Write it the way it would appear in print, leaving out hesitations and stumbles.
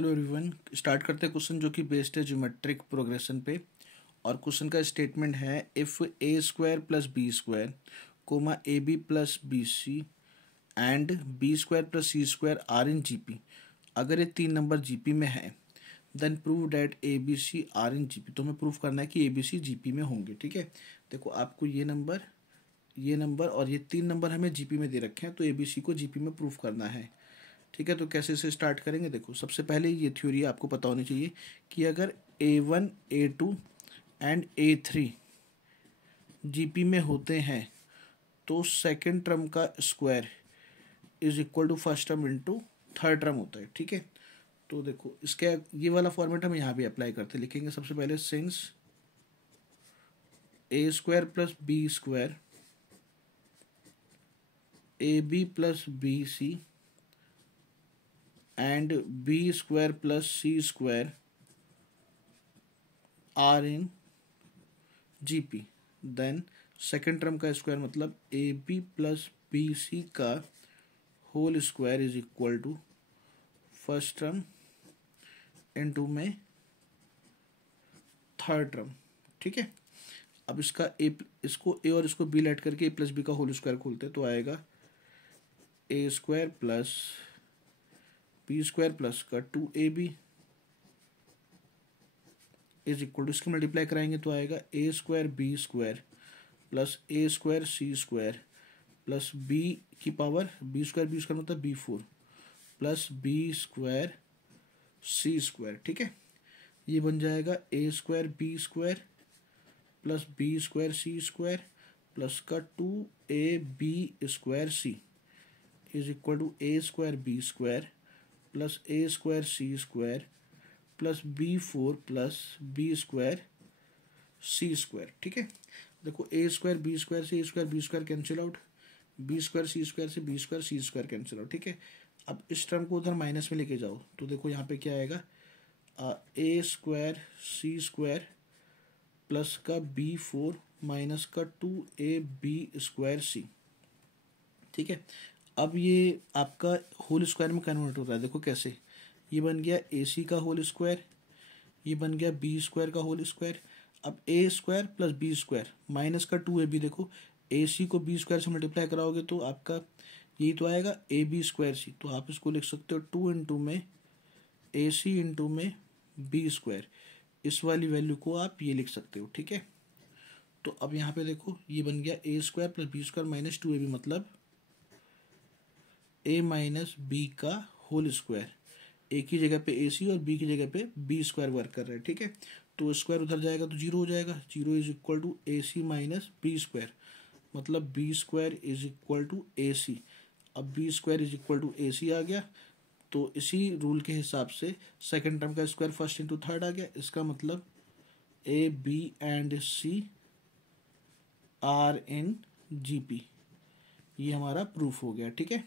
Hello everyone, start करते हैं question जो कि बेस्ड है ज्योमेट्रिक प्रोग्रेशन पे। और क्वेश्चन का स्टेटमेंट है if A square plus B square comma A B plus B C and B square plus C square are in GP. अगर ये तीन नंबर जीपी में है then prove that A B C are in GP. तो हमें prove करना है कि ए बी सी जीपी में होंगे। ठीक है, देखो आपको ये नंबर और ये तीन नंबर हमें जीपी में दे रखे हैं, तो ए बी सी को जीपी में प्रूव करना है। ठीक है, तो कैसे से स्टार्ट करेंगे। देखो सबसे पहले ये थ्योरी आपको पता होनी चाहिए कि अगर A1 A2 and A3 GP में होते हैं तो सेकंड टर्म का square is equal to first term into third term होता है। ठीक है, तो देखो इसके ये वाला फॉर्मेट हम यहाँ भी अप्लाई करते हैं। लिखेंगे सबसे पहले since A square plus B square A B plus B C and B square plus C square are in GP, then second term का स्क्वायर मतलब A B plus B C का whole square is equal to first term into में third term. ठीक है, अब इसको ए और इसको बी लेट करके ए प्लस बी का होल स्क्वायर खोलते तो आएगा A square plus B square plus का 2ab इज इक्वल टू, इसके मल्टीप्लाई कराएंगे तो आएगा A square B square plus A square C square plus B की पावर बी स्क्वायर मतलब b4 plus B square C square. ठीक है, ये बन जाएगा A square B square plus B square C square plus का 2ab square C is equal to A square B square plus A square C square plus b4 plus B square C square. ठीक है, देखो A square B square से A square B square cancel out, B square C square से B square C square cancel out. ठीक है, अब इस term को उधर माइनस में लेके जाओ तो देखो यहाँ पे क्या आएगा, A square C square plus का b4 माइनस का 2ab स्क्वायर सी। ठीक है, अब ये आपका होल स्क्वायर में कन्वर्ट होता है। देखो कैसे, ये बन गया ए सी का होल स्क्वायर, ये बन गया बी स्क्वायर का होल स्क्वायर। अब A square plus B square minus का 2ab, देखो ए सी को बी स्क्वायर से मल्टीप्लाई कराओगे तो आपका यही तो आएगा ए बी स्क्वायर सी। तो आप इसको लिख सकते हो 2 इंटू में ए सी इंटू में बी स्क्वायर, इस वाली वैल्यू को आप ये लिख सकते हो। ठीक है, तो अब यहाँ पे देखो ये बन गया A square plus B square minus 2ab मतलब ए माइनस बी का होल स्क्वायर। ए की जगह पे ए सी और बी की जगह पे बी स्क्वायर वर्क कर रहा है। ठीक है, तो स्क्वायर उधर जाएगा तो जीरो हो जाएगा, zero is equal to A C minus B square मतलब B square is equal to A C. अब B square is equal to A C आ गया, तो इसी रूल के हिसाब से सेकेंड टर्म का स्क्वायर फर्स्ट इंटू थर्ड आ गया। इसका मतलब A B and C are in GP, ये हमारा प्रूफ हो गया। ठीक है।